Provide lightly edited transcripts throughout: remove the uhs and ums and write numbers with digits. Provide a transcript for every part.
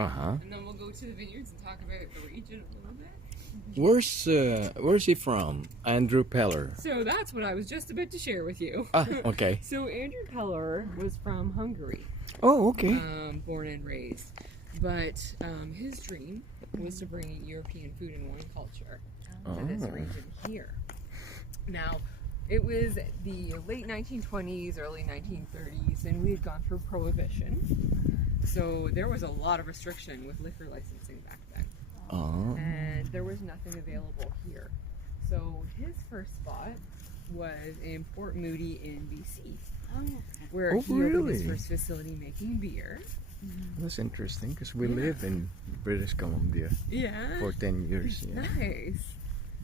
And then we'll go to the vineyards and talk about the region a little bit. Where's he from? Andrew Peller. So that's what I was just about to share with you. Okay. So Andrew Peller was from Hungary. Oh, okay. Born and raised. But his dream was to bring European food and wine culture to this region here. Now, it was the late 1920s, early 1930s, and we had gone through Prohibition. So there was a lot of restriction with liquor licensing back then. And there was nothing available here. So his first spot was in Port Moody in BC, where he opened his first facility making beer. That's interesting because we live in British Columbia for 10 years. Nice.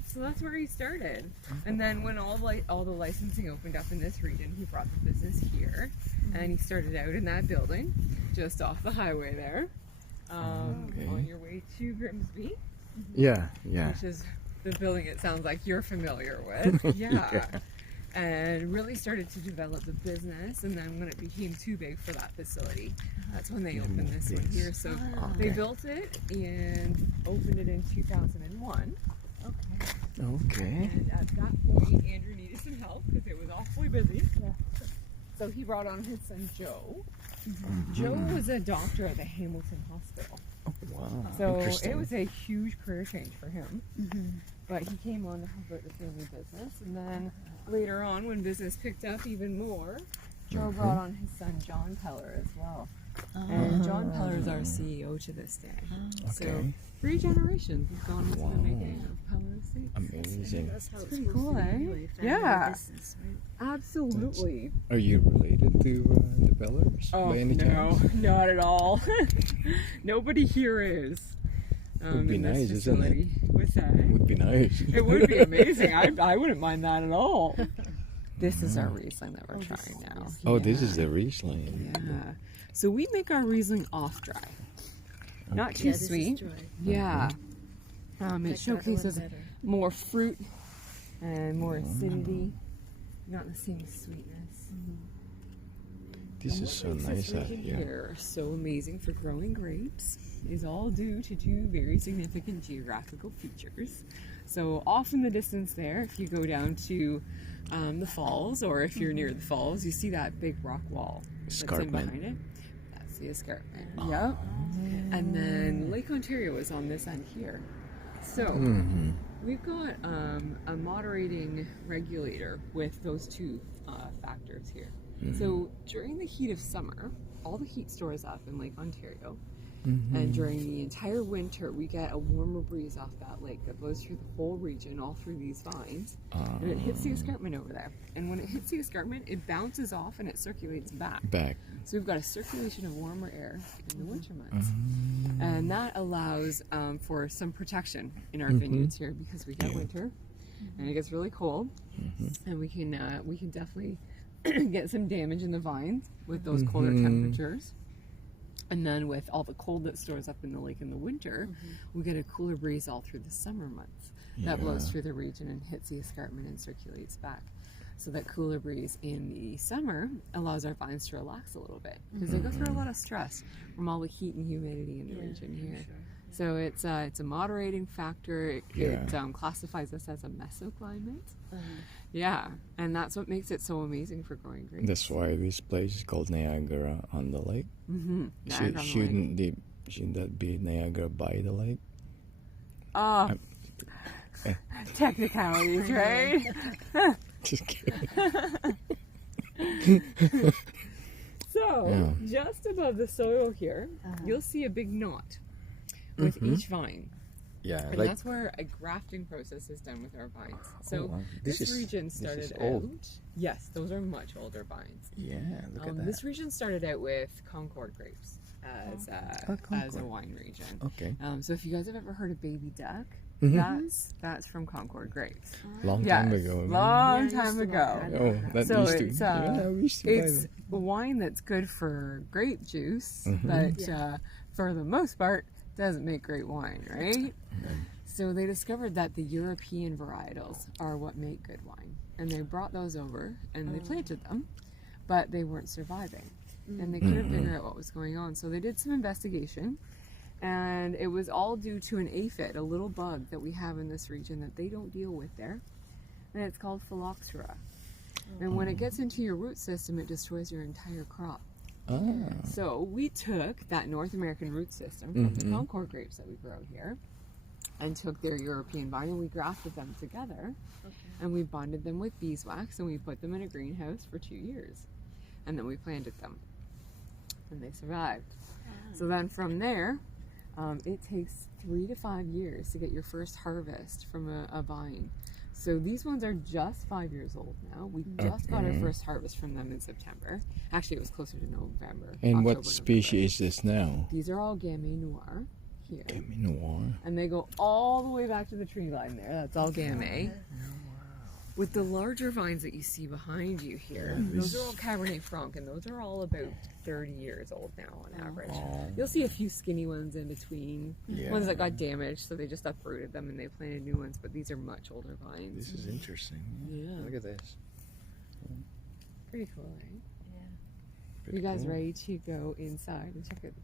So that's where he started. And then when all the licensing opened up in this region, he brought the business here. And he started out in that building, just off the highway there, on your way to Grimsby. Yeah. Which is the building it sounds like you're familiar with. And really started to develop the business. And then when it became too big for that facility, that's when they opened this one here. So they built it and opened it in 2001. Okay. And at that point, Andrew needed some help because it was awfully busy. So he brought on his son Joe. Joe was a doctor at the Hamilton Hospital. Oh, wow. So it was a huge career change for him. But he came on to help out the family business. And then later on, when business picked up even more, Joe brought on his son John Peller as well. And John Peller is our CEO to this day. So 3 generations have gone into the making of Peller Estates. Amazing. That's pretty cool, eh? Yeah. Absolutely. Are you related to the Pellers by any chance? No, not at all. Nobody here is. Would be nice, isn't it? What's that? Would be nice. It would be amazing. I wouldn't mind that at all. This is our Riesling that we're trying now. Oh, this is the Riesling. Yeah. So we make our Riesling off dry. Not too sweet. Yeah. It showcases more fruit and more acidity. Not the same sweetness. This is so nice out here. So amazing for growing grapes is all due to 2 very significant geographical features. So off in the distance there, if you go down to the falls, or if you're near the falls, you see that big rock wall that's in behind it. That's the escarpment. Yep. And then Lake Ontario is on this end here. So we've got a moderating regulator with those 2 factors here. So during the heat of summer, all the heat stores up in Lake Ontario. And during the entire winter, we get a warmer breeze off that lake that blows through the whole region, all through these vines. And it hits the escarpment over there. And when it hits the escarpment, it bounces off and it circulates back. So we've got a circulation of warmer air in the winter months. And that allows for some protection in our vineyards here because we get winter and it gets really cold. And we can definitely get some damage in the vines with those colder temperatures. And then with all the cold that stores up in the lake in the winter, we get a cooler breeze all through the summer months that blows through the region and hits the escarpment and circulates back. So that cooler breeze in the summer allows our vines to relax a little bit because they go through a lot of stress from all the heat and humidity in the region here. So it's a moderating factor. It classifies us as a mesoclimate. And that's what makes it so amazing for growing grapes. That's why this place is called Niagara-on-the-Lake. Shouldn't that be Niagara by the lake? Technicalities, right? Just kidding. So, just above the soil here, you'll see a big knot with each vine. And that's where a grafting process is done with our vines. So this region started out. Yes, those are much older vines. Look at that. This region started out with Concord grapes as a wine region. So if you guys have ever heard of Baby Duck, that's from Concord grapes. Long time ago. Long time ago. Oh, that so used to. It's wine that's good for grape juice, but for the most part, doesn't make great wine, right? So they discovered that the European varietals are what make good wine. And they brought those over and they planted them, but they weren't surviving. And they couldn't figure out what was going on. So they did some investigation And it was all due to an aphid, a little bug that we have in this region that they don't deal with there. And it's called phylloxera. And when it gets into your root system, it destroys your entire crop. So we took that North American root system from the Concord grapes that we grow here and took their European vine and we grafted them together. And we bonded them with beeswax and we put them in a greenhouse for 2 years. And then we planted them. And they survived. So then from there, it takes 3 to 5 years to get your first harvest from a vine. So these ones are just 5 years old now. We just got our first harvest from them in September. Actually, it was closer to November. And October, what species is this now? These are all Gamay Noir here. Gamay Noir. And they go all the way back to the tree line there. That's all Gamay. With the larger vines that you see behind you here, those are all Cabernet Franc, and those are all about 30 years old now on average. You'll see a few skinny ones in between, ones that got damaged, so they just uprooted them and they planted new ones, but these are much older vines. This is interesting. Yeah. Look at this. Pretty cool, right? Yeah. Pretty You guys cool. ready to go inside and check out the